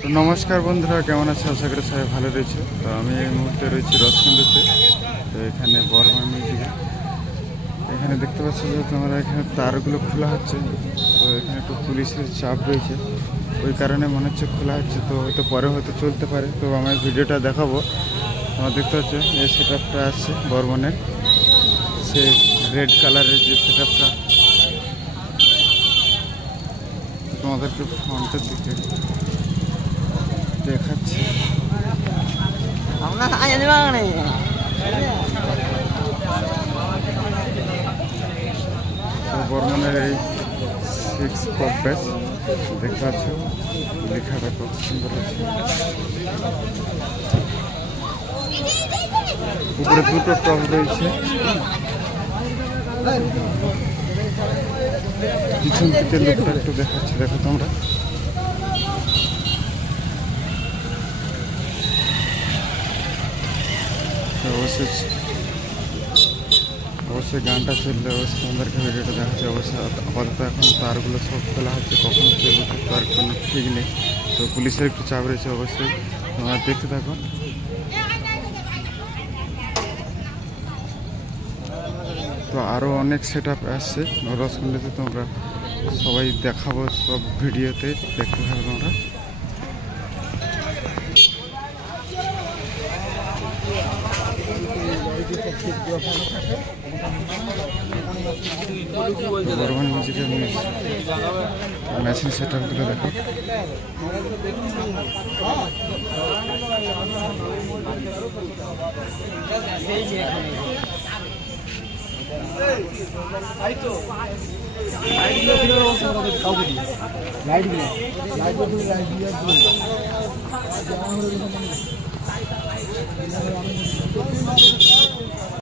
তো নমস্কার বন্ধুরা, কেমন আছে? আশা করি সবাই ভালো রয়েছে। তো আমি এই মুহূর্তে রয়েছি রসকুন্ডুতে। তো এখানে বর্মা মিউজিকে এখানে দেখতে পাচ্ছ যে তোমরা এখানে তারগুলো খোলা হচ্ছে। তো এখানে একটু পুলিশের চাপ রয়েছে, ওই কারণে মনে হচ্ছে খোলা হচ্ছে। তো হয়তো পরে হয়তো চলতে পারে। তো আমি ভিডিওটা দেখাবো। তোমরা দেখতে পাচ্ছ এই সেট আপটা আসছে বর্মনের, সে রেড কালারের যে সেট আপটা তোমাদেরকে ফ্রন্টের দিকে দেখাচ্ছি। তো বর্মনের এই 6 টপ ব্যাচ দেখতে পাচ্ছ, লেখাটা কত সুন্দর আছে। উপরে দুটো টপ রয়েছে, পিছন থেকে লোকটা একটু দেখাচ্ছি, দেখো তোমরা। অবশ্যই গানটা চললে অবশ্যই তোমাদেরকে ভিডিওটা দেখাচ্ছি। অবশ্যই আপাতত এখন তারগুলো সব খোলা হচ্ছে, কখন চলবে তার কোনো ঠিক নেই। তো পুলিশের একটু চাপ রয়েছে, অবশ্যই তোমরা দেখতে থাকো। তো আরও অনেক সেট আপ আসছে রসকুন্ডিতে, তোমরা সবাই দেখাবো সব ভিডিওতে, দেখতে থাকো তোমরা। বর্মন মিউজিকের ম্যাচিং সেট আপগুলো দেখো।